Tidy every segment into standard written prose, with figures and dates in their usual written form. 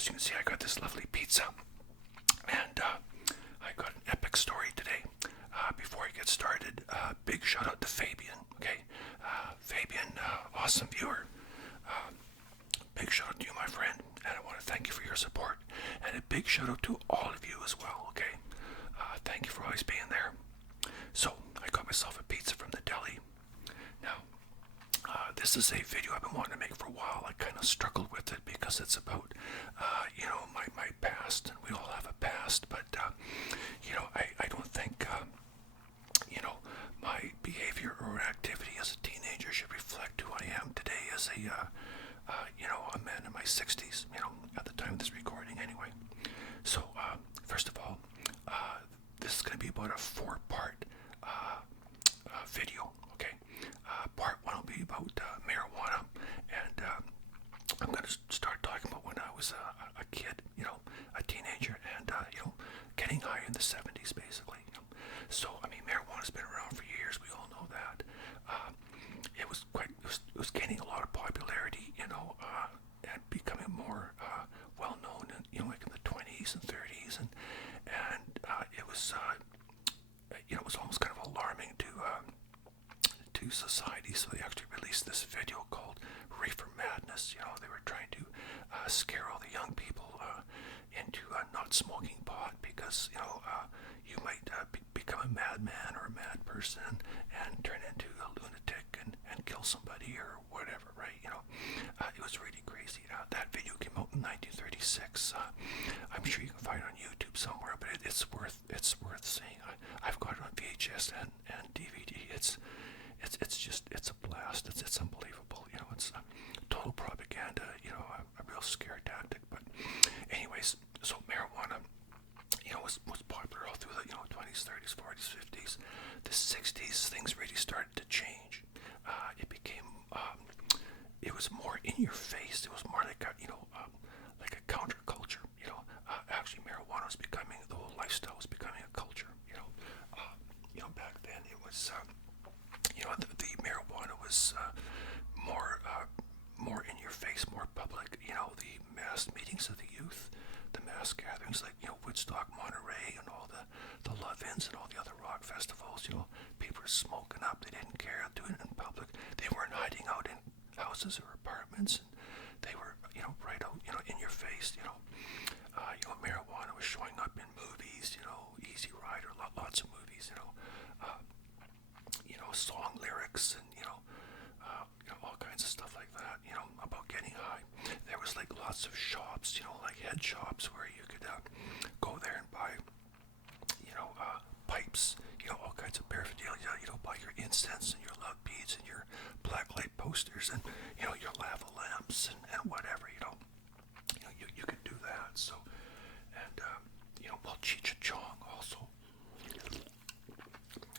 as you can see, I got this lovely pizza, and I got an epic story today. Before I get started, big shout out to Fabian. Okay, Fabian, awesome viewer. Big shout out to you, my friend, and I want to thank you for your support. And a big shout out to all of you as well. Okay, thank you for always being there. So I got myself a pizza from the deli. Now, this is a video I've been wanting to make for a while. I kind of struggled with it because it's about, my past, and we all have a past. But I don't think, my behavior or activity as a teenager should reflect who I am today as a man in my 60s. At the time of this recording, anyway. So, first of all, this is going to be about a 4-part video. Okay, part 1 will be about marijuana, and I'm going to start talking about when I was a kid, a teenager, and getting high in the 70s, basically. So, marijuana's been around for years. We all know that. It was gaining a lot of popularity, and becoming more well known, like in the 20s and 30s, and it was almost kind of alarming to society. So they actually released this video called Reefer Madness. They were trying to scare all the young people into not smoking pot, because you might become a madman or a mad person and turn into a lunatic and kill somebody or whatever, right? It was really crazy. That video came out in 1936. I'm sure you can find it on YouTube somewhere, but it's worth seeing. I've got it on VHS and DVD. It's a blast. It's unbelievable. It's total propaganda. A real scare tactic. But anyways, so marijuana, was popular all through the 20s, 30s, 40s, 50s. The 60s, things really started to change. It became it was more in your face. It was more like a counterculture. Actually, marijuana was becoming, the whole lifestyle was becoming a culture. Back then it was the marijuana was more in your face, more public. The mass meetings of the youth, the mass gatherings like Woodstock, Monterey, and all the Love-Ins and all the other rock festivals. People were smoking up. They didn't care, doing it in public. They weren't hiding out in houses or apartments, and they were right out in your face. Marijuana was showing up in movies. Easy Rider, lots of movies. Song lyrics, and all kinds of stuff like that. About getting high. There was like lots of shops, like head shops, where you could go there and buy, pipes, all kinds of paraphernalia. Buy your incense and your love beads and your black light posters and your lava lamps and whatever. You could do that. So, and Cheech and Chong also.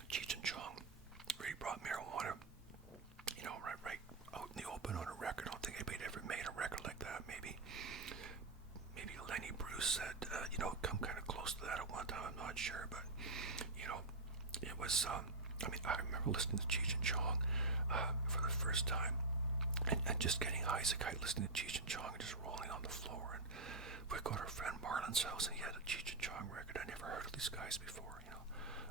Cheech and Chong really brought marijuana, right out in the open on a record. I don't think anybody ever made a record like that. Maybe Lenny Bruce said, come kind of close to that at one time. I'm not sure, but it was. I remember listening to Cheech and Chong for the first time, and just getting high as a kite, listening to Cheech and Chong and just rolling on the floor. And we go to our friend Marlon's house, and he had a Cheech and Chong record. I never heard of these guys before.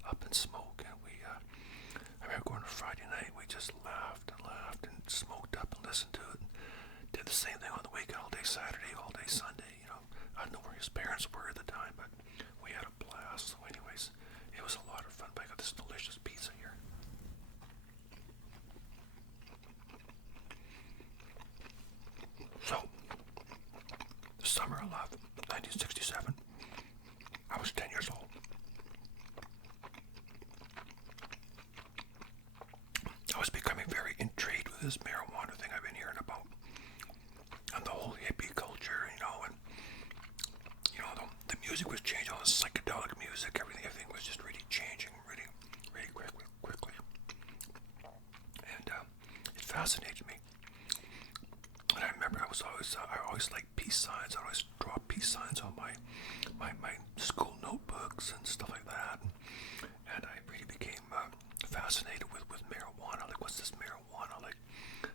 Up in Smoke, and I remember going to Friday night. We just laughed and smoked up and listened to it. And did the same thing on the weekend, all day Saturday, all day Sunday. I don't know where his parents were at the time, but we had a blast. So anyways, it was a lot of fun. But I got this delicious pizza here. So, summer of 1967, I was 10 years old. I was becoming very intrigued with this marijuana thing I've been hearing about, and the whole hippie culture, and the music was changing, all the psychedelic music, everything was just really changing, really quickly, and it fascinated me. And I remember I always liked peace signs. I always draw peace signs on my school notebooks and stuff like that, and I really became fascinated with marijuana. Like, what's this marijuana? Like,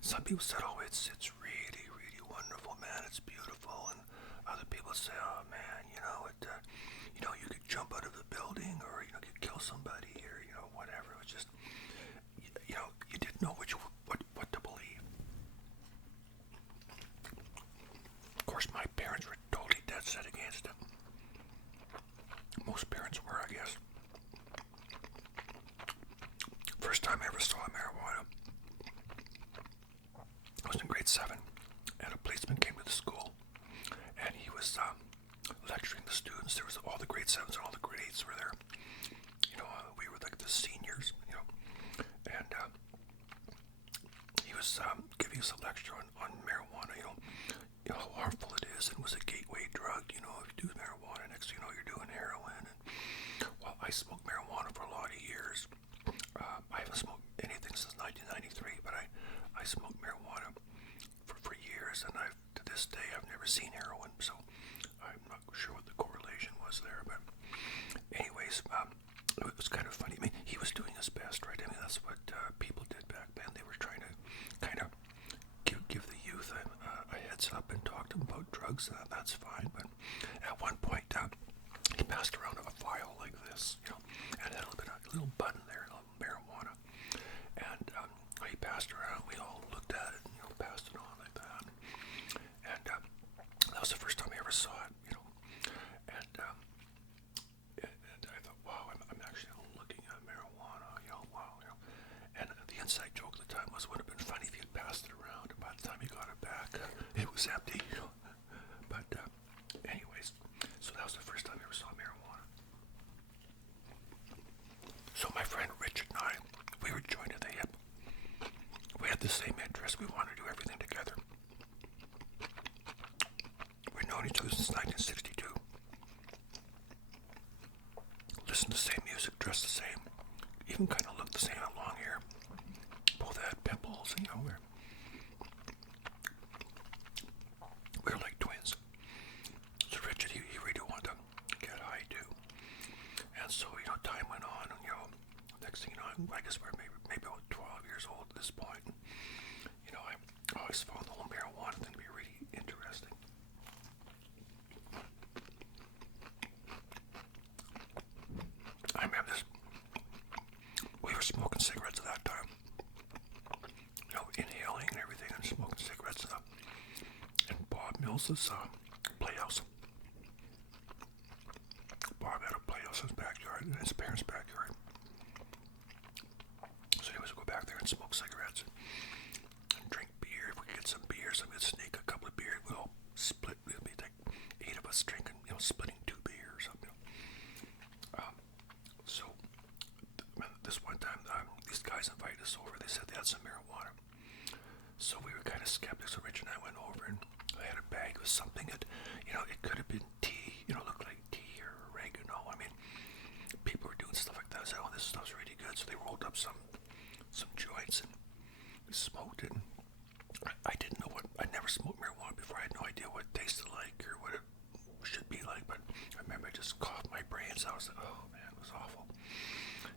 some people said, oh, it's really wonderful, man. It's beautiful, and other people say, oh man, you could jump out of the building, or you could kill somebody, or whatever. It was just, you didn't know what to believe. Of course, my parents were totally dead set against it. Most parents were, I guess. First time I ever saw marijuana, I was in grade 7, and a policeman came to the school, and he was lecturing the students. There was all the grade 7s and all the grade 8s were there. We were like the seniors, and he was giving us a lecture on marijuana, how harmful it is, and was a gateway drug. If you do marijuana, next thing you know, you're doing heroin. And, well, I smoked marijuana for a lot of years. I haven't smoked anything since 1993, but I smoked marijuana for years, and to this day, I've never seen heroin, so I'm not sure what the correlation was there. But anyways, it was kind of funny. I mean, he was doing his best, right? I mean, that's what people did back then. They were trying to kind of give the youth a heads up and talk to them about drugs. That's fine, but at one point, he passed around a vial like this, and it had a little button there, marijuana. And he passed around. We all looked at it, and passed it on like that. And that was the first time I ever saw it, And I thought, wow, I'm actually looking at marijuana, wow, And the inside joke at the time was, it would have been funny if he had passed it around, and by the time he got it back, it was empty, But anyways, so that was the first time I ever saw marijuana. So my friend Richard and I, we were joined at the hip. We had the same interests. We wanted to do everything together. We've known each other since 1962. Listened to the same music, dressed the same, even kind of looked the same, had long hair. Both had pimples, and we were like twins. So Richard, he really wanted to get high too. And so, time went on, and next thing you know, I guess we're maybe about 12 years old at this point. I always found the whole marijuana thing to be really interesting. I remember this. We were smoking cigarettes at that time. Inhaling and everything, and smoking cigarettes in Bob Mills's playhouse. Bob had a playhouse in his backyard, in his parents' backyard. So anyways, we'd go back there and smoke cigarettes and drink beer. If we could get some beer, so we'd sneak a couple of beers. We'd all split. It'd be like 8 of us drinking, splitting 2 beers. So this one time, these guys invited us over. They said they had some marijuana. So we were kind of skeptics. So Rich and I went over, and I had a bag with something that, it could have been tea, looked like tea or oregano. I mean, people were doing stuff like that. I said, oh, this stuff's really good. So they rolled up some joints, and we smoked it. And I didn't know I'd never smoked marijuana before. I had no idea what it tasted like or what it should be like. But I remember I just coughed my brains out. I was like, oh man, it was awful.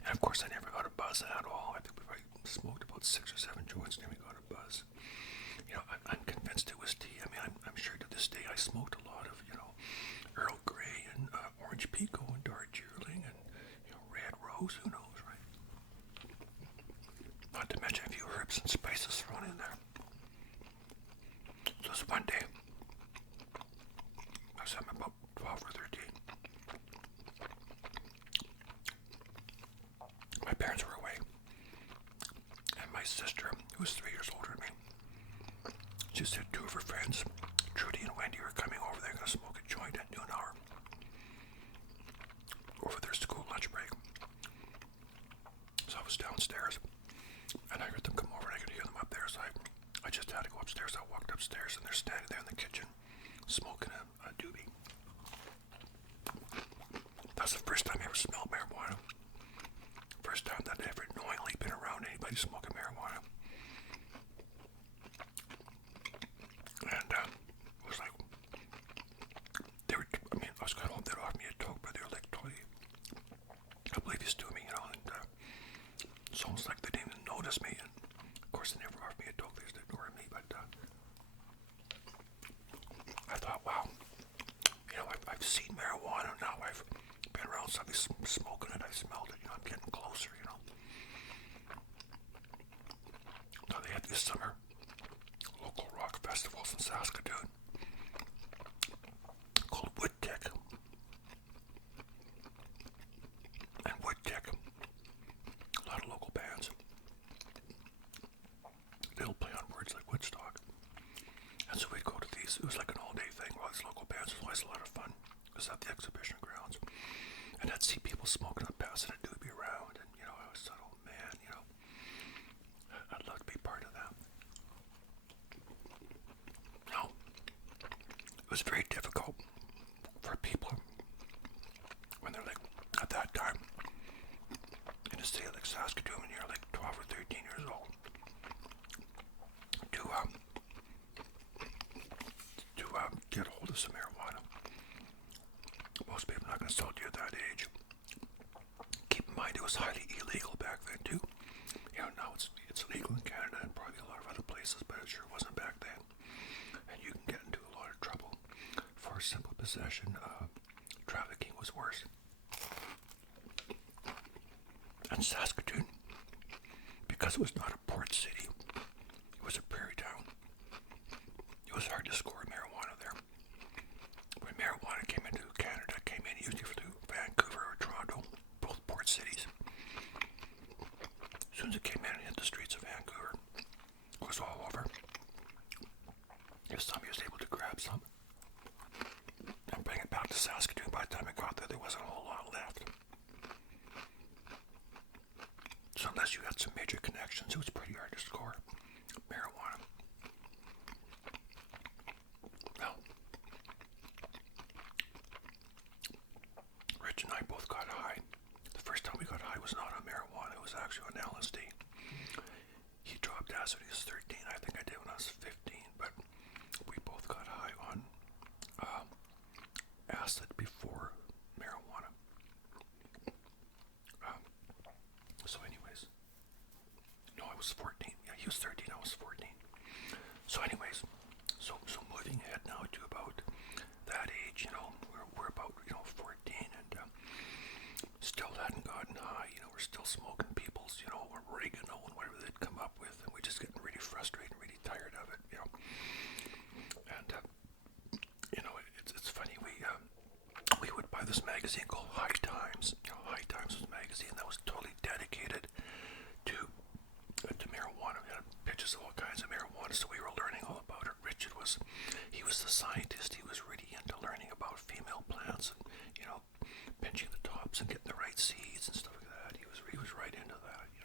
And of course, I never got a buzz at all. I think we probably smoked about 6 or 7 joints, and then we got a buzz. I'm convinced it was tea. I mean, I'm sure to this day I smoked a lot of, Earl Grey and Orange Pico and Darjeeling and, Red Rose. Who knows, right? Not to mention a few herbs and spices thrown in there. So this one day, I was about 12 or 13. My parents were away, and my sister, who was 3 years older than me, she said 2 of her friends, Trudy and Wendy, were coming over. They're going to smoke a joint at noon hour over their school lunch break. So I was downstairs, and I heard them come over, and I could hear them up there. So I just had to go upstairs. I walked upstairs, and they're standing there in the kitchen smoking a doobie. That was the first time I ever smelled marijuana. First time that I'd ever knowingly been around anybody smoking marijuana. And it was like, I was kind of hoping they'd offer me a toke, but they were like totally oblivious to me, and it's almost like they didn't even notice me. And of course, they never offered me a toke, they just ignored me. But I thought, wow, summer local rock festivals in Saskatoon called Wood Tick. And Wood Tick, a lot of local bands. They'll play on words like Woodstock. And so we'd go to these. It was like an all-day thing. All these local bands. It was always a lot of fun. It was at the exhibition grounds. And I'd see people smoking up, passing a doobie around. And, I always thought, oh man, I'd love to be part of that. No. It was very difficult for people when they're like, at that time, in a city like Saskatoon, when you're like 12 or 13 years old, to get a hold of some marijuana. Most people are not going to sell to you at that age. Keep in mind, it was highly illegal back then too. Now it's legal in Canada and probably a lot of other places, but it sure wasn't back then. And you can get into a lot of trouble for simple possession. Trafficking was worse. And Saskatoon, because it was not a port city, it was a prairie town. It was hard to score marijuana there. When marijuana came into Canada, it came in usually through Vancouver or Toronto, both port cities. As soon as it came in and hit the streets of Vancouver, it was all over. If somebody was able to grab some and bring it back to Saskatoon, by the time it got there wasn't a whole lot left. So unless you had some major connections, it was pretty hard to score marijuana. Well, Rich and I both got high. The first time we got high was not on marijuana, it was actually on L.S.D. He dropped acid when he was 13. I think I did when I was 15, but we both got high on acid before marijuana. So anyways, no, I was 14. Yeah, he was 13, I was 14. So anyways, so moving ahead now to about that age, we're about, 14 and still hadn't gotten high, we're still smoking people's, oregano and whatever they'd come up with, and we're just getting really frustrated and really tired of it, And, it's funny, we would buy this magazine called High Times. High Times was a magazine that was totally dedicated to marijuana. We had pictures of all kinds of marijuana, so we were learning all about it. Richard he was the scientist. He was really into learning about female plants and, pinching the tops and getting the right seeds and stuff like that. He was right into that, and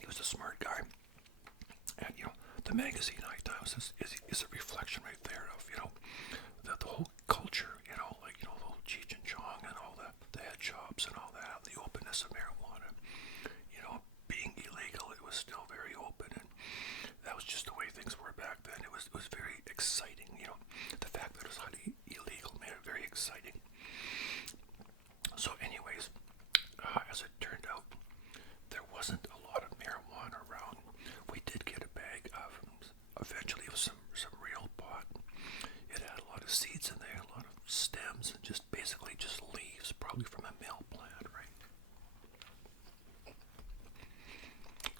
he was a smart guy. And, the magazine High Times is a reflection right there of, the whole culture, the whole Cheech and Chong and all the head shops and all that, the openness of marijuana, being illegal, it was still very open, and that was just the way things were back then. It was very exciting, the fact that it was highly illegal made it very exciting. So anyways, as it turned out, there wasn't a lot of marijuana around. We did get a bag of, eventually, of some real pot. It had a lot of seeds in there, a lot of stems, and basically just leaves, probably from a male plant, right?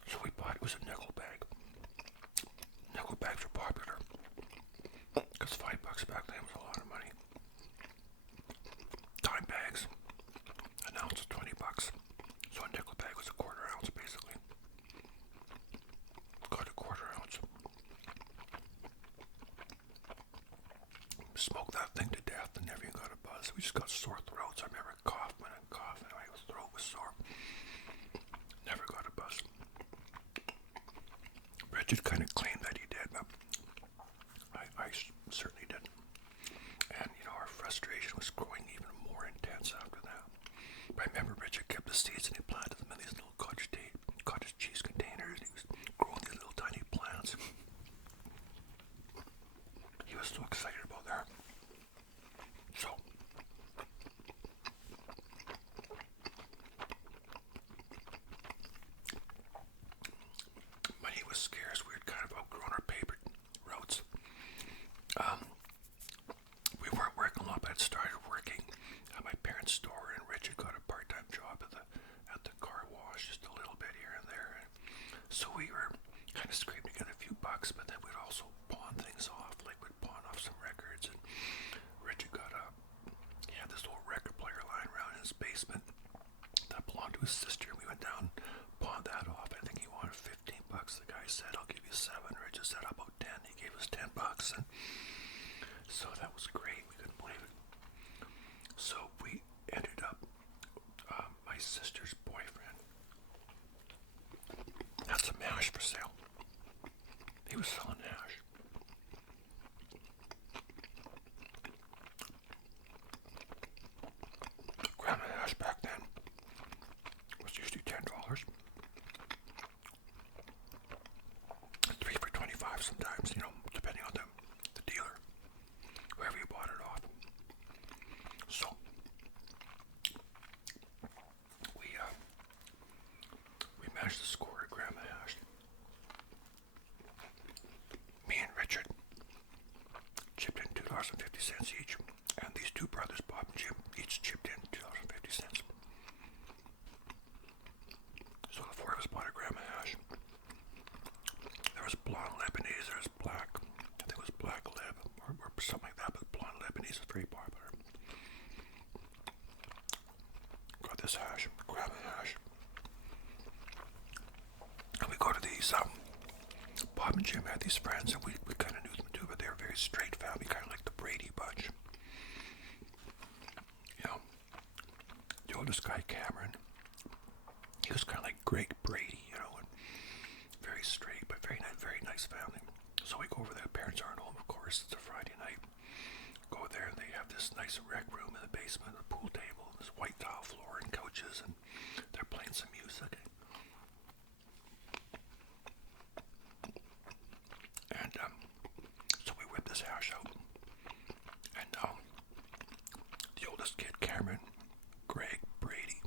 So we bought, it was a nickel bag. Nickel bags were popular, because $5 back then was a lot of money. Dime bags, an ounce of $20. So a nickel bag was a quarter ounce, basically. Got a quarter ounce. Smoked that thing to death and never even got a buzz. We just got sore throats. I remember coughing and coughing. My throat was sore. Never got a buzz. Richard kind of claimed that he did, but I certainly didn't. And, our frustration was growing even more intense after that. But I remember Richard kept the seeds and he planted them in these little cottage cheese containers. He was growing these little tiny plants. He was so excited about that. So, money was scarce. We had kind of outgrown our paper routes. We weren't working a lot, but I'd started working at my parents' store, and Richard got a part-time job at the car wash, just a little bit here and there. So we were kind of scraping together a few bucks, but then we'd also pawn things off. Like we'd pawn off some records, and Richard he had this little record player lying around in his basement that belonged to his sister. We went down, pawned that off. I think he wanted 15 bucks. The guy said, "I'll give you 7." Richard said, "How about 10?" He gave us 10 bucks, and so that was great. We couldn't believe it. So we ended up, my sister's boyfriend had some hash for sale. He was selling hash. A gram of hash back then was usually $10. 3 for 25 sometimes, depending on the dealer, whoever you bought it off. So we managed to score a gram of hash. Me and Richard chipped in $2.50 each, and these two brothers, Bob and Jim, each chipped in $2.50. So the four of us bought a gram of hash. There was blonde Lebanese, there was black, I think it was black Leb, or something like that, but blonde Lebanese is very popular. Got this hash, gram of hash. And we go to these, Bob and Jim had these friends, and we kind of knew them too, but they were very straight family, kind of like the Brady bunch. The oldest guy, Cameron, he was kind of like Greg Brady, and very straight, but very nice family. So we go over there. Parents aren't home, of course. It's a Friday night. Go there, and they have this nice rec room in the basement, a pool table, and this white tile floor and couches, and they're playing some music. And so we whip this hash out, and the oldest kid, Cameron, Greg Brady,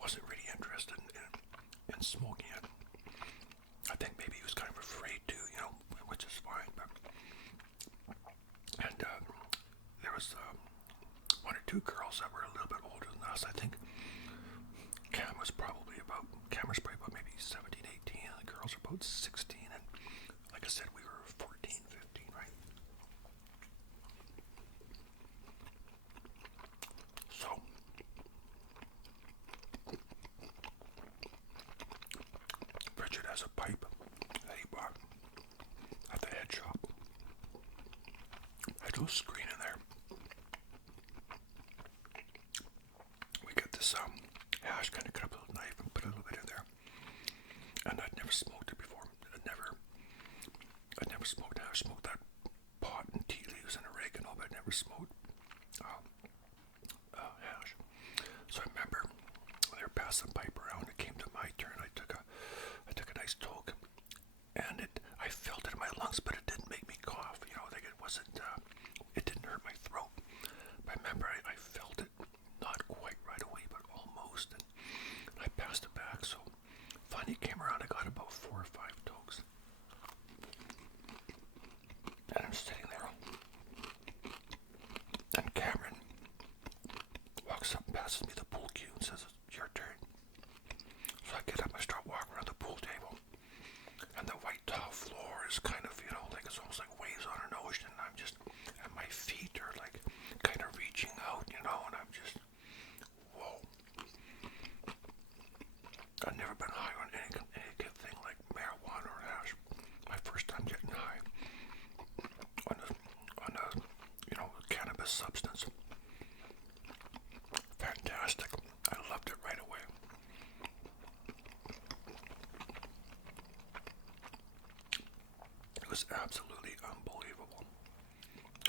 wasn't really interested in smoking it. I think maybe he was kind of afraid to, which is fine. And there was one or two girls that were a little bit older than us. I think Cameron's probably about maybe 17, 18, and the girls are about 16. And like I said, we were 14, 15, right? So Richard has a pipe that he bought at the head shop. Had a little screen in there. We got this hash, kind of cut up with a knife and put a little bit in there. And I'd never smoked it before. I'd never smoked hash. Smoked that pot and tea leaves and oregano, but I'd never smoked hash. So I remember when they were passing the pipe around, it came to my turn. I took a nice toke, and I felt it in my lungs, but it didn't make me cough. Like it wasn't. It didn't hurt my throat. But I remember I felt it, not quite right away, but almost, and I passed it back. So finally came around. I got about 4 or 5 tokes, and I'm sitting there, and Cameron walks up and passes me the pool cue and says, "It's your turn." So I get up, I start walking around the pool table, and the white tile floor is kind of, like it's almost like waves on an ocean, and my feet are like kind of reaching out, and I'm just, whoa. I've never been high on any good thing like marijuana or hash. My first time getting high on a cannabis substance. Fantastic. I loved it right away. It was absolutely unbelievable.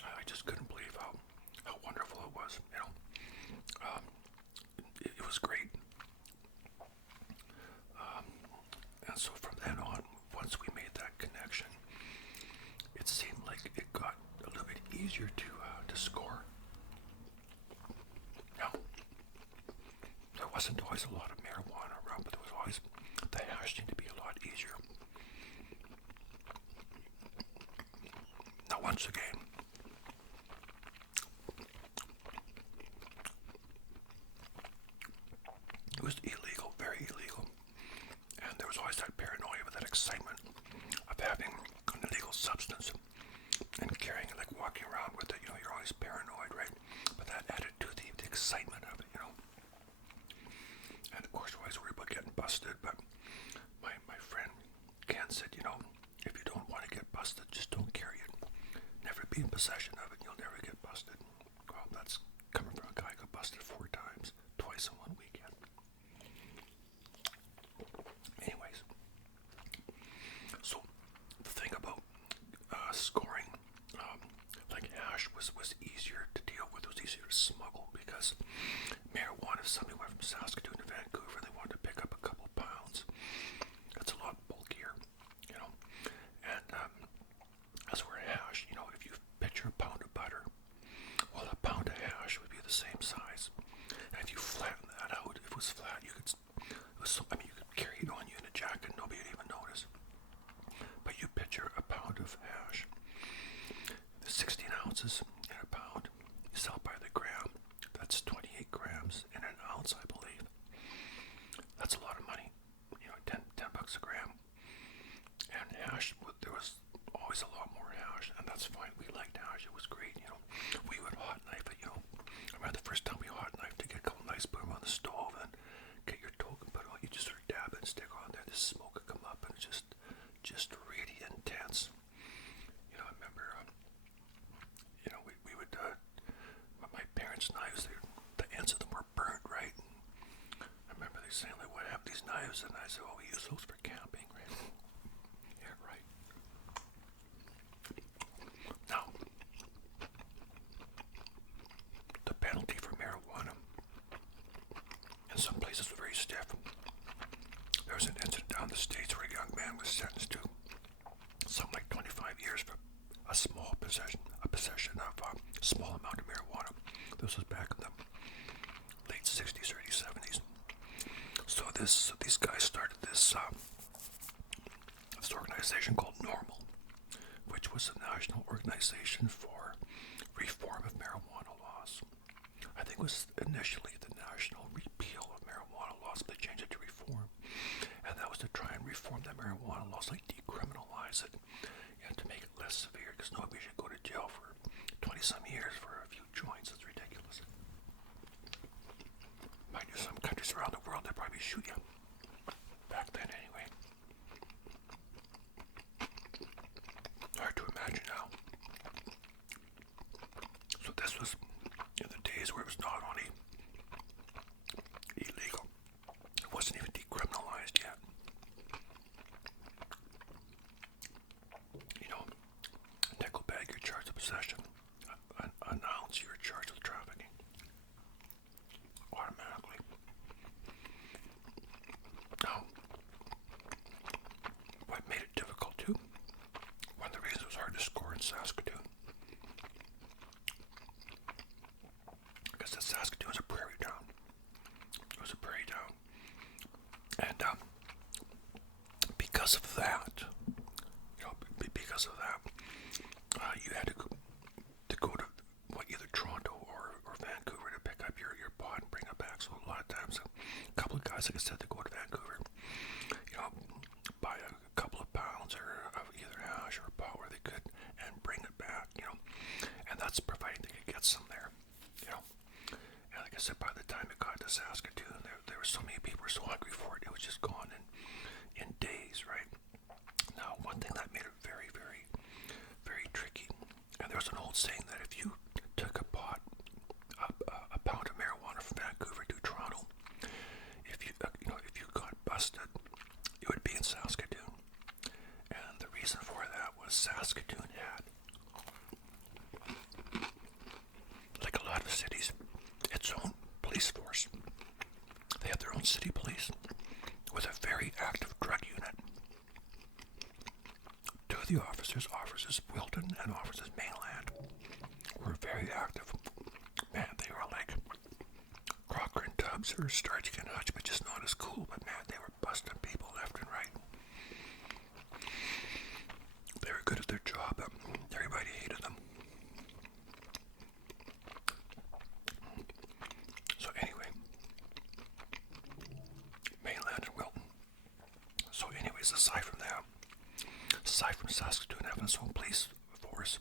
I just couldn't believe how wonderful it was. It was great. And so from then on, once we made that connection, it seemed like it got a little bit easier to score. Now, there wasn't always a lot of marijuana around, but there was always, the hash seemed to be a lot easier. Now, once again, it was illegal, very illegal, and there was always that paranoia that it excitement of having an illegal substance and carrying it, like walking around with it. You're always paranoid, right? But that added to the excitement of it. And of course, you're always worried about getting busted. But my friend Ken said, if you don't want to get busted, just don't carry it. Never be in possession of it. You'll never get busted. Well, that's coming from a guy who got busted 4 times, twice in one weekend. Anyways, so the thing about scoring, like hash was easier to deal with. It was easier to smuggle because marijuana, if somebody went from Saskatoon to Vancouver, they wanted to pick up a couple pounds. That's a lot bulkier, And as for hash, if you picture a pound of butter, well, a pound of hash would be the same size. And if you flatten that out, if it was flat, you could carry it on you in a jacket, nobody would even notice. But you picture a pound of hash. There's 16 ounces in a pound. You sell by the gram. That's 28 grams in an ounce, I believe. That's a lot of money. 10 bucks a gram. And hash, there was always a lot more hash, and that's fine. We liked hash. It was great, We would hot knife it, I remember the first time we hot knifed to get a couple nice, put them on the stove, and get your token put on. You just sort of dab it and stick on there. The smoke would come up, and it's just really intense. I remember, we would, my parents' knives, the ends of them were burnt, right? I remember they saying, like, what happened to these knives? And I said, well, we use those for camping, right? Yeah, right. Now, the penalty for marijuana in some places was very stiff. There was an incident down the States where a young man was sentenced to something like 25 years for a small possession of a small amount of marijuana. This was back in the late 60s, early 70s. So these guys started this organization called NORML, which was a national organization for reform of marijuana laws. I think it was initially the national repeal of marijuana laws, but they changed it to reform. And that was to try and reform the marijuana laws, like decriminalize it, and to make it less severe, because nobody should go to jail for 20-some years for a few joints. It's ridiculous. Mind you, some countries around the world, they'd probably shoot you. Back then, anyway. Hard to imagine now. So this was in the days where it was not only illegal, it wasn't even decriminalized yet. Nickel bag, you're charged with possession. An ounce, you're charged with trafficking. Automatically. Now, what made it difficult too? One of the reasons it was hard to score in Saskatoon, because Saskatoon was a prairie town. It was a prairie town. And because of that, you had to go to either Toronto or Vancouver to pick up your pot and bring it back. So a lot of times, a couple of guys, like I said, they go to Vancouver, buy a couple of pounds of either hash or pot where they could, and bring it back, and that's providing they could get some there, And like I said, by the time it got to Saskatoon, there were so many people who were so hungry for it, it was just gone in days, right? Now, one thing that made it very, very, very tricky, and there was an old saying that if you took a pound of marijuana from Vancouver to Toronto, if you got busted, it would be in Saskatoon. And the reason for that was Saskatoon had, like a lot of cities, its own police force. They had their own city police with a very active drug unit. Two of the officers Wilton and officers Mainland, were very active. Man, they were like Crocker and Tubbs or Starsky and Hutch, but just not as cool. But man, they were busting people left and right. They were good at their job. Everybody hated them. So anyway, Mainland and Wilton. So anyways, aside from that, aside from Saskatoon having its own police force,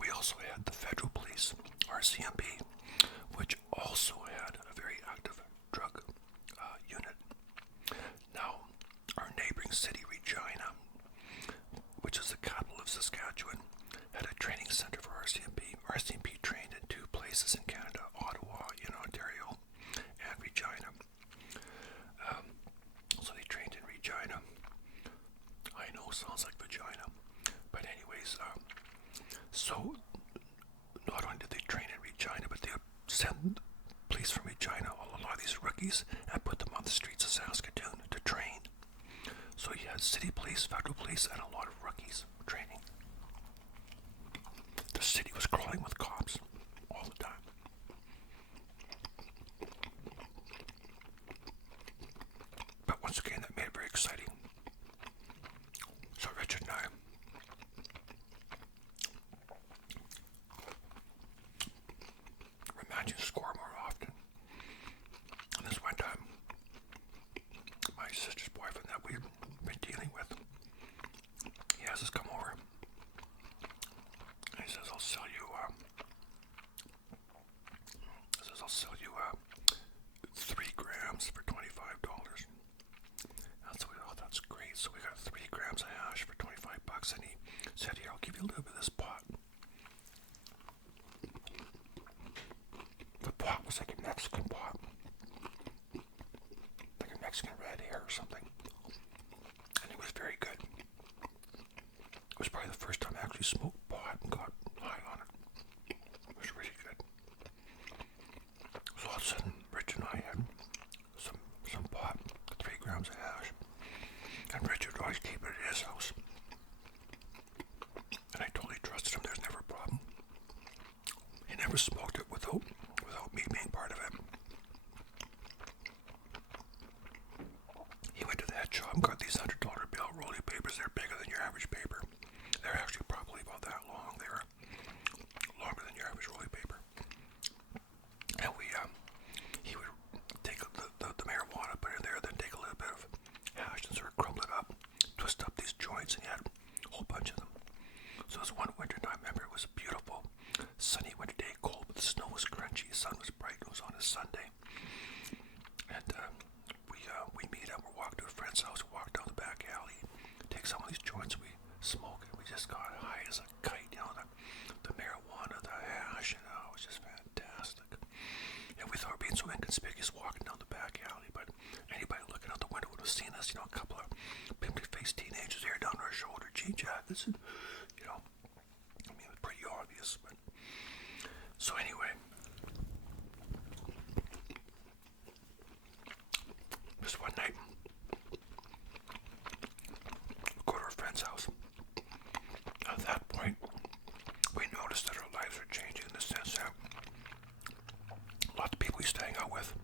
we also had the federal police, RCMP, which also had a very active drug unit. Now, our neighboring city, Regina, which is the capital of Saskatchewan, had a training center for RCMP. RCMP trained in two places in Canada, Ottawa in Ontario and Regina. So they trained in Regina. I know, sounds like vagina. But anyways, so not only did they train in Regina, but they sent police from Regina, a lot of these rookies, and put them on the streets of Saskatoon to train. So you had city police, federal police, and a lot of rookies training. The city was crawling with cops all the time. But once again, that made it very exciting. So Richard and I were managing to score more often. And this one time, my sister's boyfriend that we've been dealing with, he has us come over. And he says, I'll sell you 3 grams for $25. And so we thought, that's great. So we got 3 grams of hash for $25, and he said, here, I'll give you a little bit of this pot. The pot was like a Mexican pot, like a Mexican red hair or something, and it was very good. It was probably the first time I actually smoked pot and got high on it. It was really good. So all of a sudden, Rich and I had some pot, 3 grams of hash, and Richard would always keep it at his house. And I totally trusted him. There's never a problem. He never smoked it without me being part of it. He went to the head shop and got these $100 bill rolling papers. They're bigger than your average paper. They're actually probably about that long. They're longer than your average rolling paper. And he would take the marijuana, put it in there, then take a little bit of hash and sort of crumble it up, twist up these joints, and he had a whole bunch of them. So it was one winter time. Remember, it was a beautiful sunny winter day, cold, but the snow was crunchy, the sun was bright. It was on a Sunday, and we meet up. We walk to a friend's house. We walk down the back alley, take some of these joints. We smoke it. We just got high as a kite. You know, the marijuana, the hash, and it was just fantastic. And we thought we were being so inconspicuous walking down the back alley, but anybody looking out the window would have seen us. You know, a couple of pimply-faced teenagers, hair down our shoulder, jean jackets, and you know, I mean, it was pretty obvious. But so anyway, this one night, we go to our friend's house. At that point, we noticed that our lives were changing in the sense that a lot of people we used to hang out with,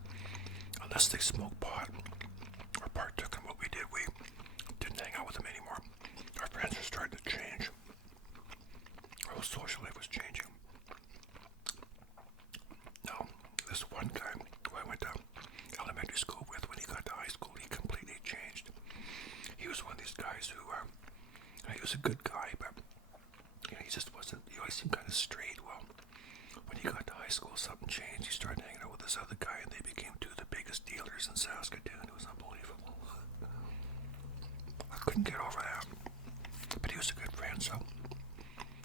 unless they smoked pot or partook in what we did, we didn't hang out with them anymore. Our friends were starting to change. Our whole social life was changing. Now, this one guy who I went to elementary school with, when he got to high school, he completely changed. He was one of these guys who, he was a good guy, but you know, he just wasn't, he always seemed kind of straight. Well, when he got to high school, something changed. He started hanging out with this other guy, and they became 2 of the biggest dealers in Saskatoon. It was unbelievable. I couldn't get over that. But he was a good friend, so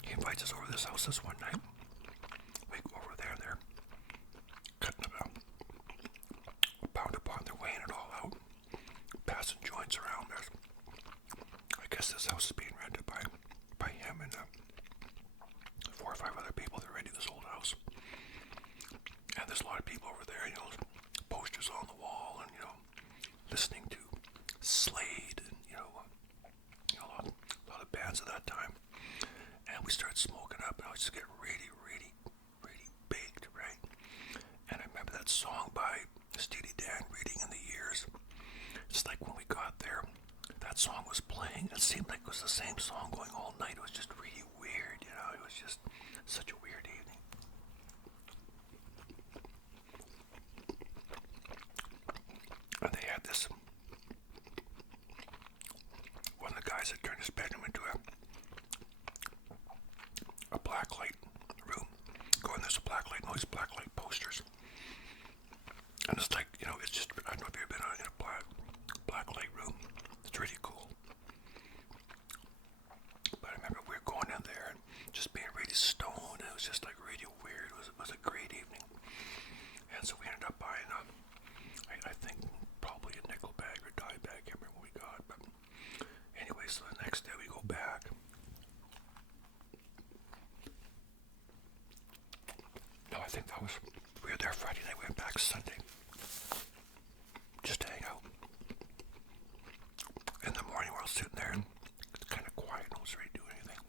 he invites us over to this house this one night. We go over there, and they're cutting it up, pound upon their weighing it all out, passing joints around. I guess this house is being rented by him and 4 or 5 other people that are renting this old house. And there's a lot of people over there, you know, posters on the wall, and you know, listening to Slade, and you know, a lot of bands at that time. And we started smoking up, and I was just getting really, really, really baked, right? And I remember that song by Steely Dan, Reading in the Years. It's like when we got there, that song was playing. It seemed like it was the same song going all night. It was just really weird, you know. It was just such a weird evening. And they had this, one of the guys that turned his bedroom into a a black light room. Go in, there's a black light, noise, black light posters. And it's like, it's just, I don't know if you've been in a black light room. It's really cool. But I remember we were going in there and just being really stoned. It was just like really weird. It was a great evening. And so we ended up buying, I think probably a nickel bag or dime bag. I can't remember what we got. But anyway, so the next day we go back. No, I think we were there Friday night. We went back Sunday. Just to hang out. In the morning we're all sitting there and it's kind of quiet. No one's ready to do anything.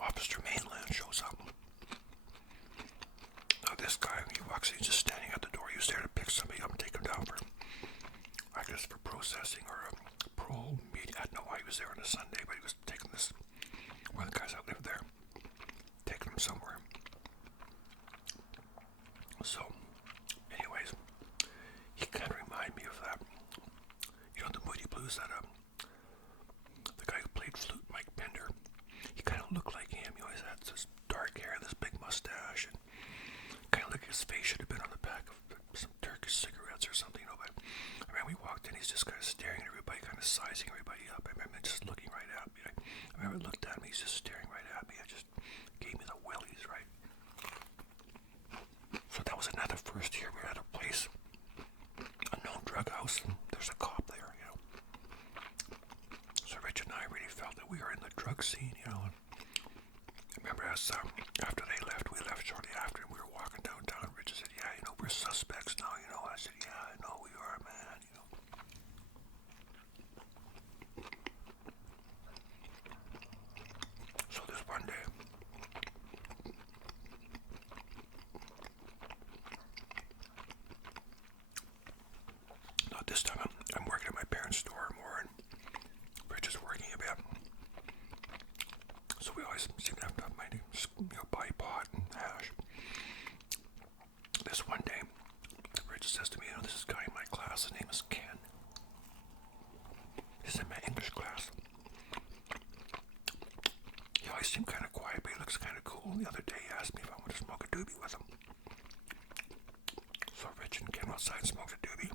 Officer Mainland shows up. Now this guy, he walks in, he's just standing at the door. He was there to pick somebody up and take him down for, I guess, for processing or a parole meeting. I don't know why he was there on a Sunday, but he was taking this, one of the guys that lived there, taking him somewhere. So, anyways, he kind of reminded me of that, the Moody Blues, that the guy who played flute, Mike Bender. He kind of looked like him. He always had this dark hair, this big mustache, and kind of like his face should have been on the back of some Turkish cigarettes or something, But I remember we walked in, he's just kind of staring at everybody, kind of sizing everybody up. I remember just looking right at me. I remember I looked at him, he's just staring right at me. I just gave me the willies, right? So that was another first year. We were at a place, a known drug house, and there's a cop there, So Rich and I really felt that we were in the drug scene, And I remember after they left, we left shortly after, and we were walking downtown. Rich said, "Yeah, we're suspects now, I said, "Yeah, I know we are, man, So this one day, this time I'm working at my parents' store more, and Rich is working a bit. So we always seem to have enough money to buy pot and hash. This one day, Rich says to me, this is a guy in my class, his name is Ken. He's in my English class. He always seemed kind of quiet, but he looks kind of cool. The other day he asked me if I wanted to smoke a doobie with him. So Rich and Ken outside smoked a doobie.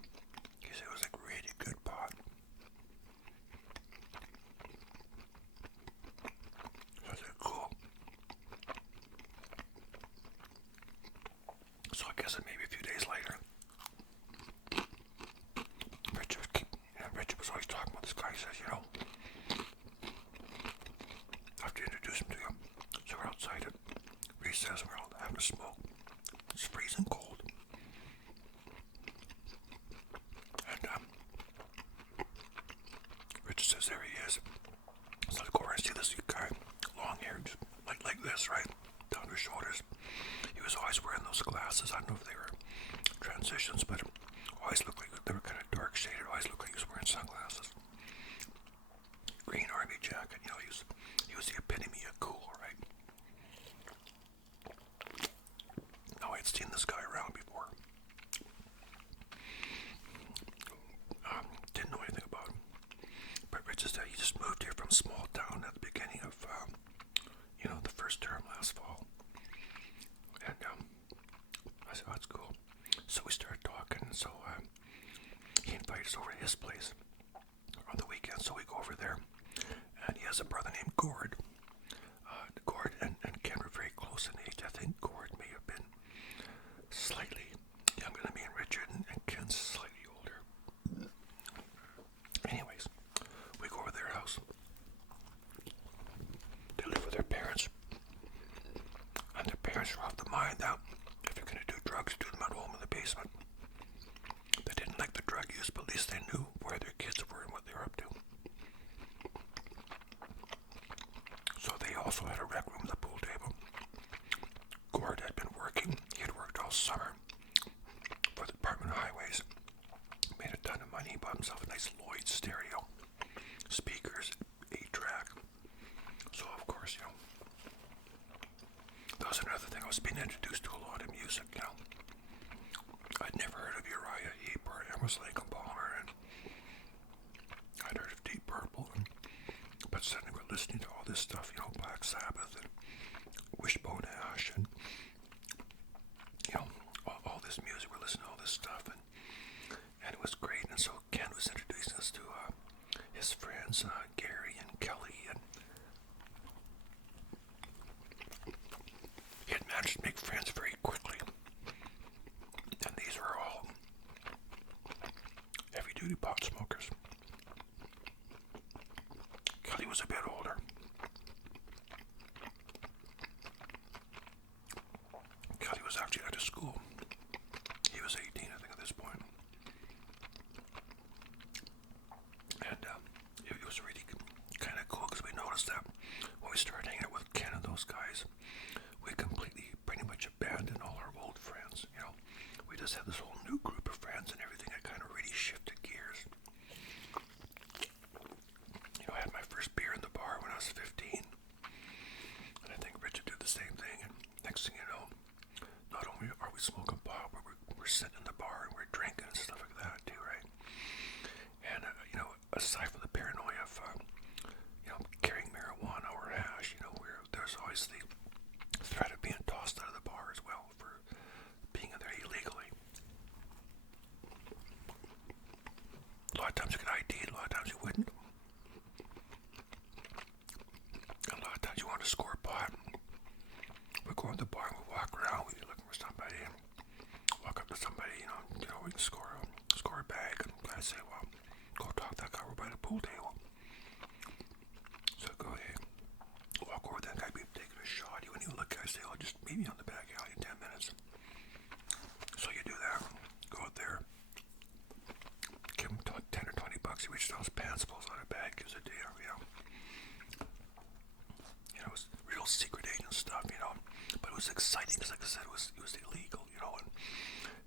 He said it was like really good pot. So I said, cool. So I guess maybe a few days later, Richard was always talking about this guy. He says, I have to introduce him to you. So we're outside at recess, we're all having a smoke. It's freezing cold. And Richard says, there he is. So I go over and see this guy, long hair, just like this, right? Down to his shoulders. He was always wearing those glasses. I don't know if they were transitions, but always looked like they were kind of dark shaded. Always looked like he was wearing sunglasses. Green army jacket, he was the epitome of cool, right? No, I had seen this guy around before. Didn't know anything about him. But Rich said he just moved here from a small town at the beginning of, the first term last fall. And I said, oh, that's cool. So we started talking, so he invited us over to his place on the weekend, so we go over there. And he has a brother named Gord. Gord and Ken were very close in age. I think Gord may have been slightly younger than me and Richard, and Ken's slightly older. Anyways, we go over to their house. They live with their parents. And their parents were of the mind that if you're going to do drugs, do them at home in the basement. They didn't like the drug use, but at least they knew where their kids were and what they were up to. So they also had a rec room at the pool table. Gord had been working. He had worked all summer for the Department of Highways. Made a ton of money. He bought himself a nice Lloyd stereo, speakers, 8-track. So of course, that was another thing. I was being introduced to a lot of music, I'd never heard of Uriah Heep or Emerson, Lake and Palmer, and I'd heard of Deep Purple, but listening to all this stuff, Black Sabbath and Wishbone Ash and, all this music. We're listening to all this stuff, and it was great. And so Ken was introducing us to his friends, Gary and Kelly, and he had managed to make friends very quickly. And these were all heavy-duty pot smokers. Kelly was a bit older. Kelly was actually out of school. He was 18, I think, at this point. And it was really kind of cool because we noticed that when we started hanging out with Ken and those guys, we completely pretty much abandoned all our old friends. We just had this whole new group of friends and everything had kind of really shifted gears. I had my first beer in the bar when I was 15. And I think Richard did the same thing. And next thing you know, not only are we smoking pot, but we're sitting in the bar and we're drinking and stuff like that too, right? And, aside from the paranoia of, carrying marijuana or hash, there's always the threat of being tossed out of the bar as well for being in there illegally. A lot of times you get ID'd, a lot of times you wouldn't. A lot of times you want to score pot. We go in the bar and we walk around, we're looking for somebody, and walk up to somebody, we can score a bag, and I say, well, go talk to that guy over by the pool table. So I go, hey, walk over, that guy be taking a shot. You and you look, I say, oh, just meet me on the back alley in 10 minutes. So you do that, go out there, give him 10 or 20 bucks, he reaches down his pants, pulls out a bag, gives it to you, it was real secret agent stuff, but it was exciting because, like I said, it was illegal,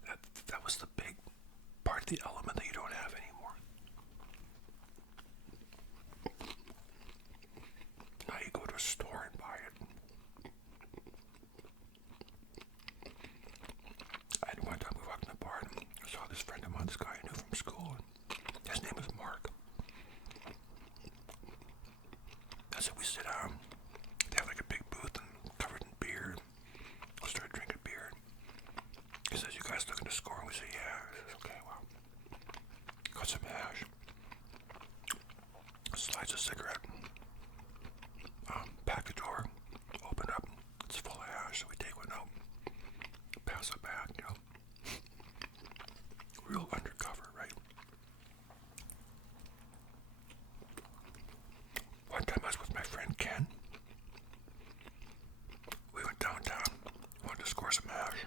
and that was the big part of the element that you don't have anymore. Now you go to a store and buy it. And one time we walked in the bar and I saw this friend of mine, this guy I knew from school, and his name was Mark. I said, we sit down. They have like a big booth and covered in beer. I started drinking beer. He says, you guys looking to score? And we say, yeah. He says, okay, well, got some hash. Slides a cigarette. Pack the door. Open up. It's full of hash. So we take one out. Pass it back, Real undercover, right? One time I was with my friend Ken. We went downtown, wanted to score some hash.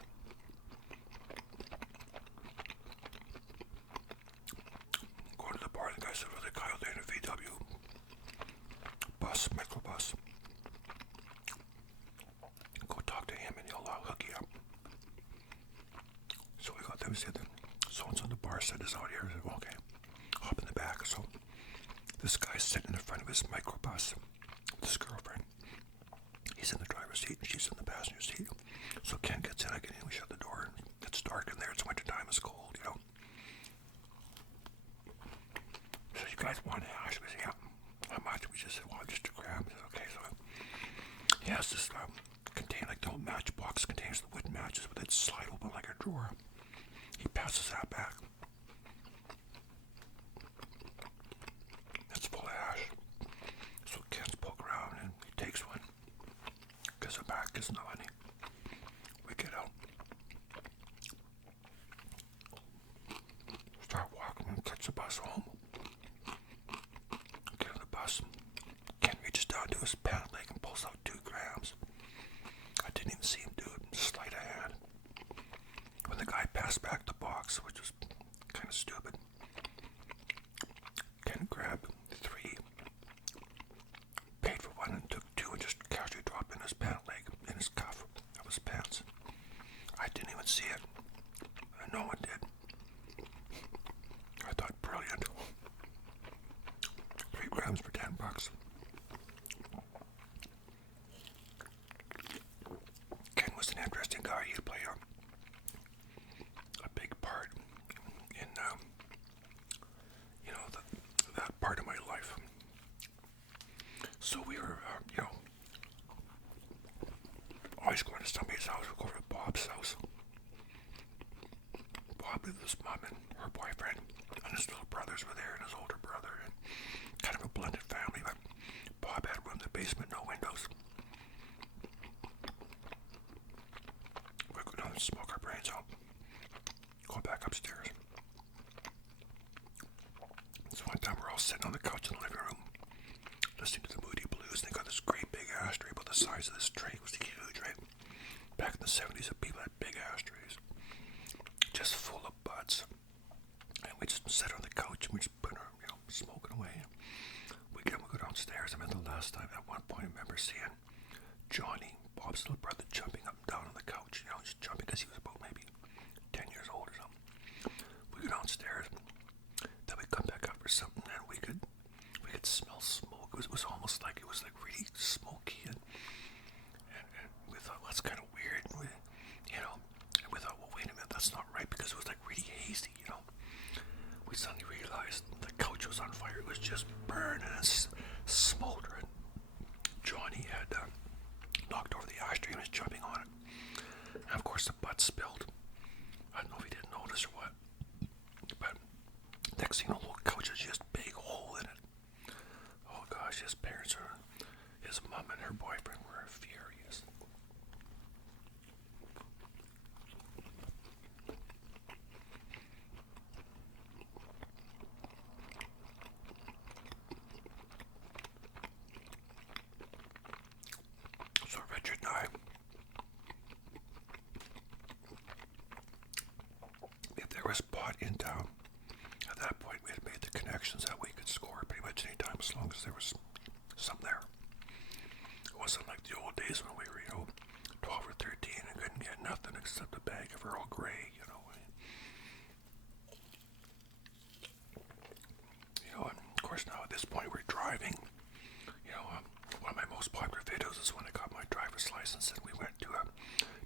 Going to the bar, the guy said, well, the guy out there in a VW bus, microbus. Go talk to him and he'll hook you up. So we got there, we said, so-and-so in the bar said this out here. I said, well, okay, hop in the back. So this guy's sitting in the front of his microbus with his girlfriend. He's in the driver's seat and she's in the passenger seat. So Ken gets in, I get in, we shut the door. It's dark in there, it's wintertime, it's cold, So you guys want hash? We said, yeah. How much? We just said, well, just a gram. We said, okay. So he has this container, like the old matchbox contains the wood matches, but it's slide open like a drawer. He passes that back. It's full of hash. So Ken's poke around and he takes one. Gives it back, gives him the money. We get out. Start walking and catch the bus home. Get on the bus. Ken reaches down to his pant leg and pulls out 2 grams. I didn't even see him do it. Sleight of hand. When the guy passed back the box, which was kind of stupid, Ken grabbed 3, paid for 1 and took 2 and just casually dropped in his pant leg, in his cuff of his pants. I didn't even see it. And no one did. I thought, brilliant. 3 grams for 10 bucks. Ken was an interesting guy. He played a big part in, that part of my life. So we basement, no windows. We go down and smoke our brains out. Go back upstairs. So one time we're all sitting on the couch in the living room, listening to the Moody Blues, and they got this great big ashtray about the size of this tray. It was huge, right? Back in the 70s, people had big ashtrays, just full of butts. And we just sit on the couch and we just put our, smoking away. We go downstairs. I remember the last time, at one point, I remember seeing Johnny, Bob's little brother, jumping up and down on the couch, just jumping because he was about maybe 10 years old or something. We go downstairs, then we come back up for something, and we could smell smoke. It was almost like it was like really smoky, and we thought, well, that's kind of weird. And we thought, well, wait a minute, that's not right, because it was like really hazy, We suddenly realized the couch was on fire. It was just burning and smoldering. Johnny had knocked over the ashtray and was jumping on it. And of course the butt spilled. I don't know if he didn't notice or what. But next thing you know, the whole couch has just a big hole in it. Oh gosh, his mom and her boyfriend were furious. So Richard and I, if there was pot in town, at that point we had made the connections that we could score pretty much any time as long as there was some there. It wasn't like the old days when we were, 12 or 13 and couldn't get nothing except a bag of Earl Grey, And of course now at this point we're driving. One of my most popular videos is when I got my driver's license and we went to a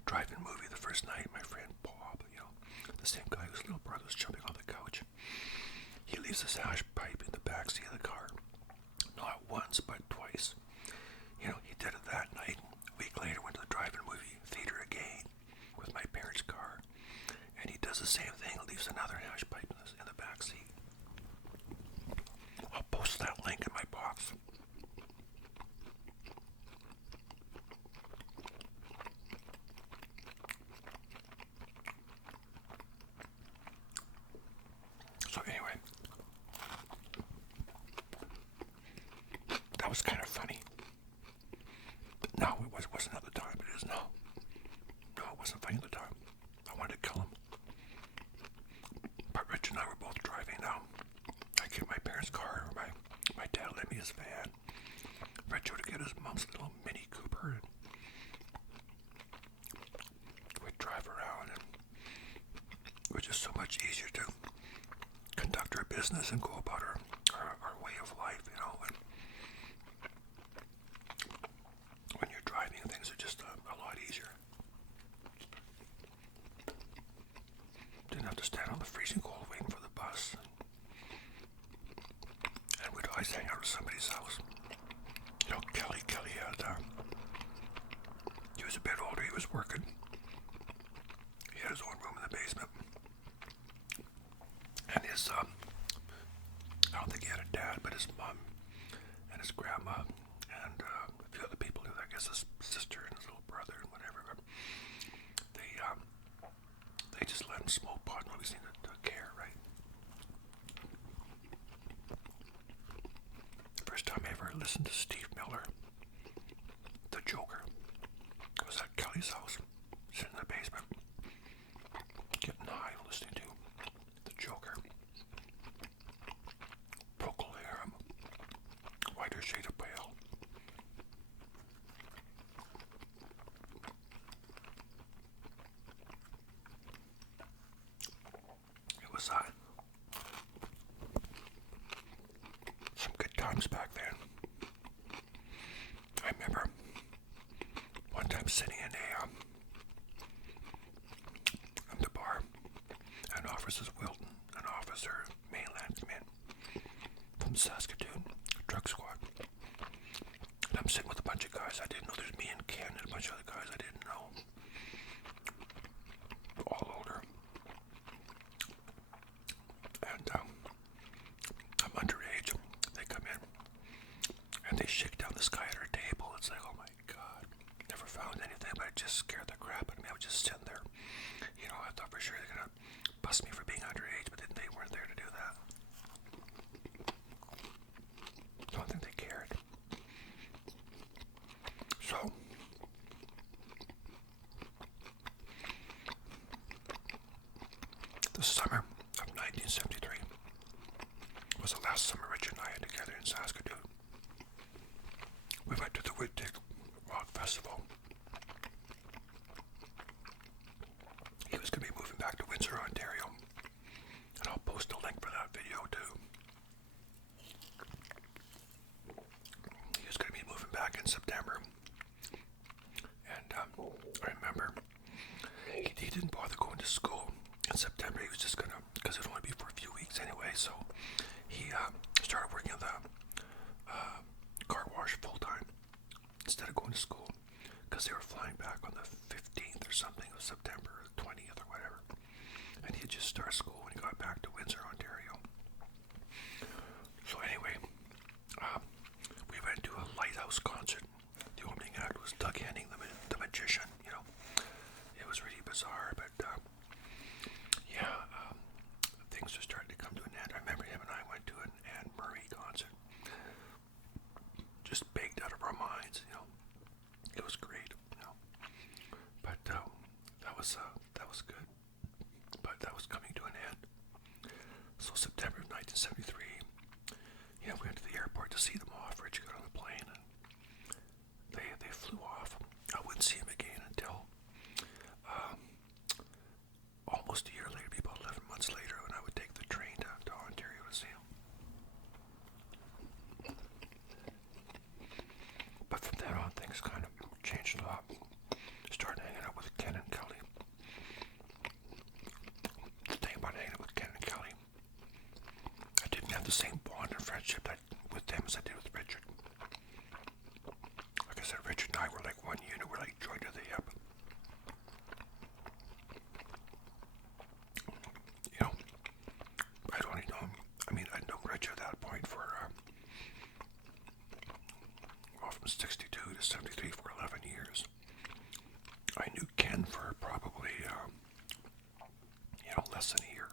drive-in movie the first night. My friend Bob, the same guy whose little brother was jumping on the couch, he leaves his hash pipe in the backseat of the car. Not once, but twice. He did it that night. A week later, went to the drive-in movie theater again with my parents' car, and he does the same thing. Leaves another hash pipe in the backseat. I'll post that link in my box. So anyway, that was kind of funny. No, it wasn't at the time. It is now. No, it wasn't funny at the time. I wanted to kill him. But Rich and I were both driving now. I get my parents' car. My dad lent me his van. Rich would get his mom's little Mini Cooper. And we'd drive around, and it was just so much easier to conduct our business and go about our way of life, And when you're driving, things are just a lot easier. Didn't have to stand on the freezing cold waiting for the bus. And we'd always hang out at somebody's house. Kelly had, he was a bit older, he was working. He had his own room in the basement. And his, I don't think he had a dad, but his mom and his grandma and a few other people, I guess his sister and his little brother and whatever, they just let him smoke pot. Nobody seemed to care, right? The first time I ever listened to Steve Miller, the Joker, was at Kelly's house, sitting in the basement, getting high, listening to the Joker. Procol Harum, Whiter Shade of Pale. It was some good times back then. I remember one time sitting in the bar, and Officers Wilton, an officer, mainland, come in from Saskatoon, drug squad. And I'm sitting with a bunch of guys I didn't know. There's me and Ken and a bunch of other guys I didn't know. All older. And I'm underage. They come in and they shake down this guy at our table. I remember he didn't bother going to school in September. He was just gonna, because it'd only be for a few weeks anyway. So he started working at the car wash full time instead of going to school, because they were flying back on the 15th or something of September, or the 20th or whatever. And he had just started school when he got back to Windsor, Ontario. So anyway, we went to a lighthouse concert. The opening act was Doug Henning, the magician. You know, it was really bizarre, but things were starting to come to an end. I remember him and I went to an Anne Murray concert, just baked out of our minds. You know, it was great. You know, but that was good. But that was coming to an end. So September of 1973. We went to the airport to see them off. Richie got on the plane and they flew off. I wouldn't see him again until almost a year later, maybe about 11 months later, when I would take the train to Ontario to see him. But from then on, things kind of changed a lot. Started hanging out with Ken and Kelly. The thing about hanging out with Ken and Kelly, I didn't have the same bond and friendship with them as I did with Richard. Like I said, Richard and I were like one unit. We're like joined at the hip. You know, I'd only known, I'd known Richard at that point for, from 62 to 73 for 11 years. I knew Ken for probably, less than a year,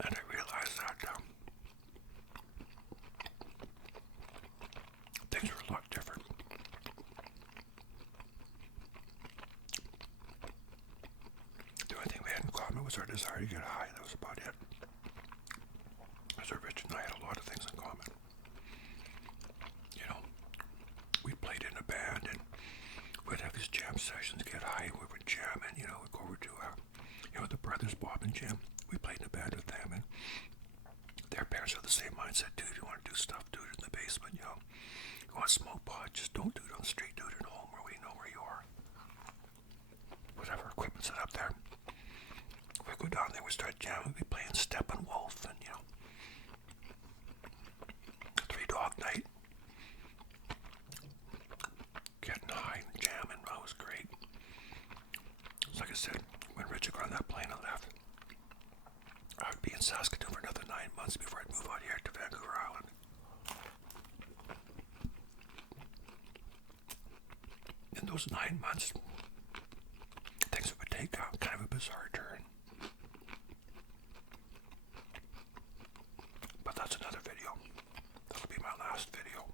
And I realized that things were a lot different. The only thing we had in common was our desire to get high. That was about it. So Rich and I had a lot of things in common. We played in a band and we'd have these jam sessions, get high, we would jam, and we'd go over to the brothers Bob and Jim. We played in a band with them, and their parents had the same mindset. Dude, you want to do stuff, do it in the basement. You want to smoke pot, just don't do it on the street, do it at home where we know where you are. Whatever equipment set up there. We go down there, we start jamming, we playing Steppenwolf and Three Dog Night. Getting high and jamming, that was great. Like I said, when Richard got on that plane and left, I would be in Saskatoon for another 9 months before I'd move out here to Vancouver Island. In those 9 months, things would take kind of a bizarre turn. But that's another video. That'll be my last video.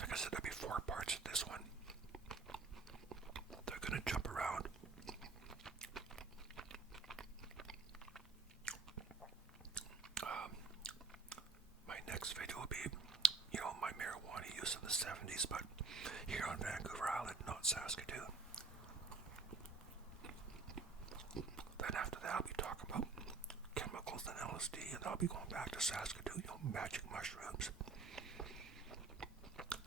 Like I said, there'll be 4 parts of this one. They're going to jump around. My next video will be, my marijuana use in the 70s, but here on Vancouver Island, not Saskatoon. Then after that, I'll be talking about chemicals and L.S.D, and I'll be going back to Saskatoon, magic mushrooms.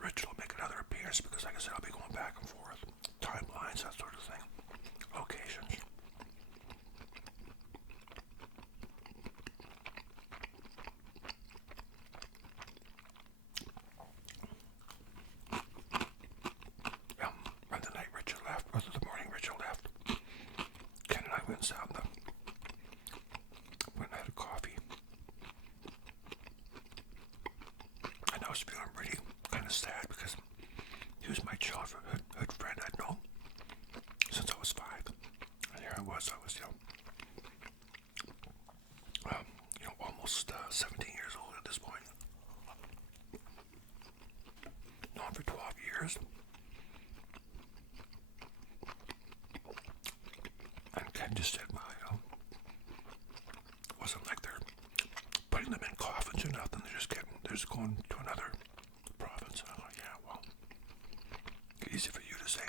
Richard will make another appearance because, like I said, I'll be going back and forth. Timelines, that sort of thing. Locations. By the night Richard left, or the morning Richard left, Ken and I went and sat went and had a coffee. And I was feeling really kind of sad because he was my childhood friend I'd known since I was 5. And here I was almost 17 years old at this point. Known for 12 years. And Ken just said, well, it wasn't like they're putting them in coffins or nothing. They're just going to another province. And I'm like, yeah, well, easy for you to say.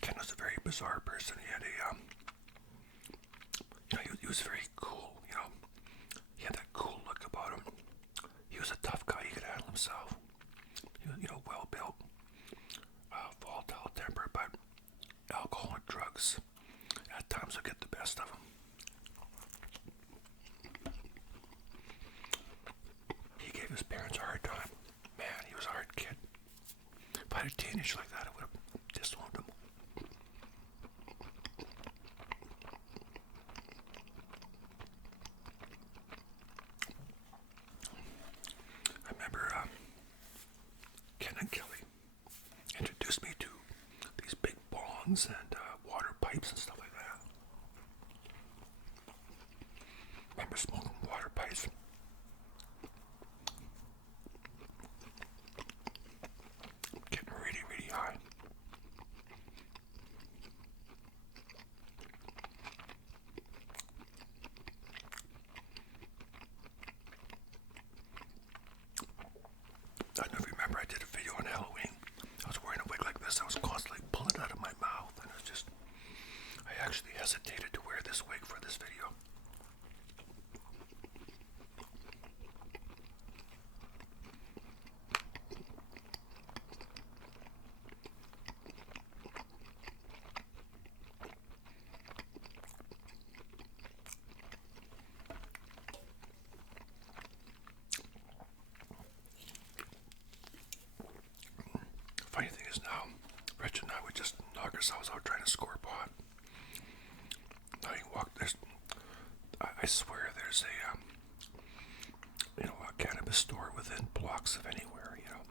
Ken was a very bizarre person. He had he was very cool, you know. He had that cool look about him. He was a tough guy. He could handle himself. He was, you know, well built, volatile temper, but alcohol and drugs at times will get the best of him. He gave his parents a hard time. Man, he was a hard kid. If I had a teenager like that, I would have disowned him. I remember Ken and Kelly introduced me to these big bongs and water pipes and stuff like that. Remember smoking water pipes? Getting really, really high. I don't know if you remember, I did a video on Halloween. I was wearing a wig like this. I was constantly pulling it out of my mouth, and it was just, I actually hesitated to wear this wig for this video. Funny thing is now, Rich and I would just knock ourselves out trying to score a pot. Now you walk, I swear there's a cannabis store within blocks of anywhere, you know.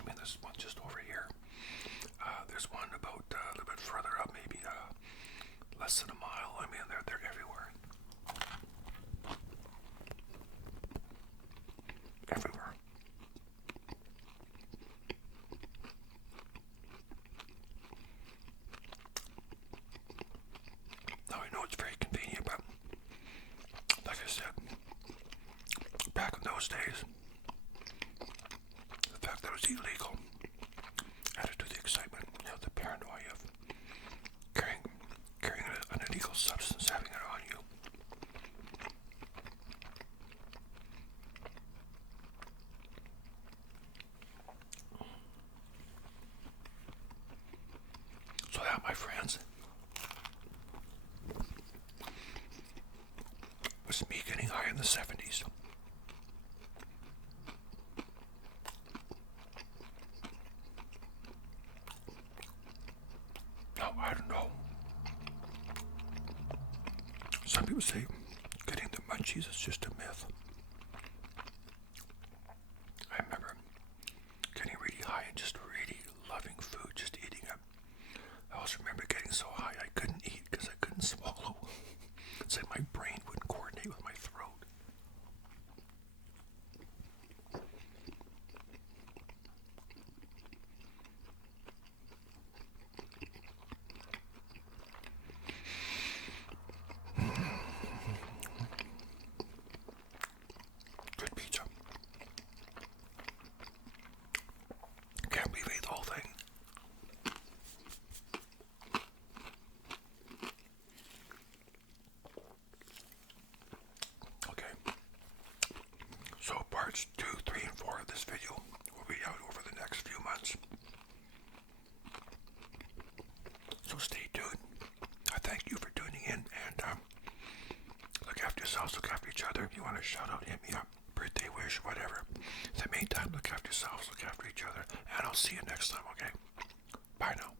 I mean, there's one just over here. There's one about a little bit further up, maybe less than a mile. I mean, they're everywhere. Everywhere. Now I know it's very convenient, but like I said, back in those days, the fact that it was illegal added to the excitement, you know, the paranoia of carrying an illegal substance, having it on you. So that, my friends, was me getting high in the 70s. Now, I don't know. Some people say getting the munchies is just a myth. I remember getting really high and just really loving food, just eating it. I also remember getting so high I couldn't eat because I couldn't swallow. It's like my brain wouldn't coordinate with my throat. Good pizza. Can't believe I ate the whole thing. Okay. So parts 2, 3, and 4 of this video will be out over the next few months. So stay tuned. I thank you for tuning in, and look after yourselves, look after each other. If you want to shout out, hit me up, birthday wish, whatever. In the meantime, look after yourselves, look after each other, and I'll see you next time, okay? Bye now.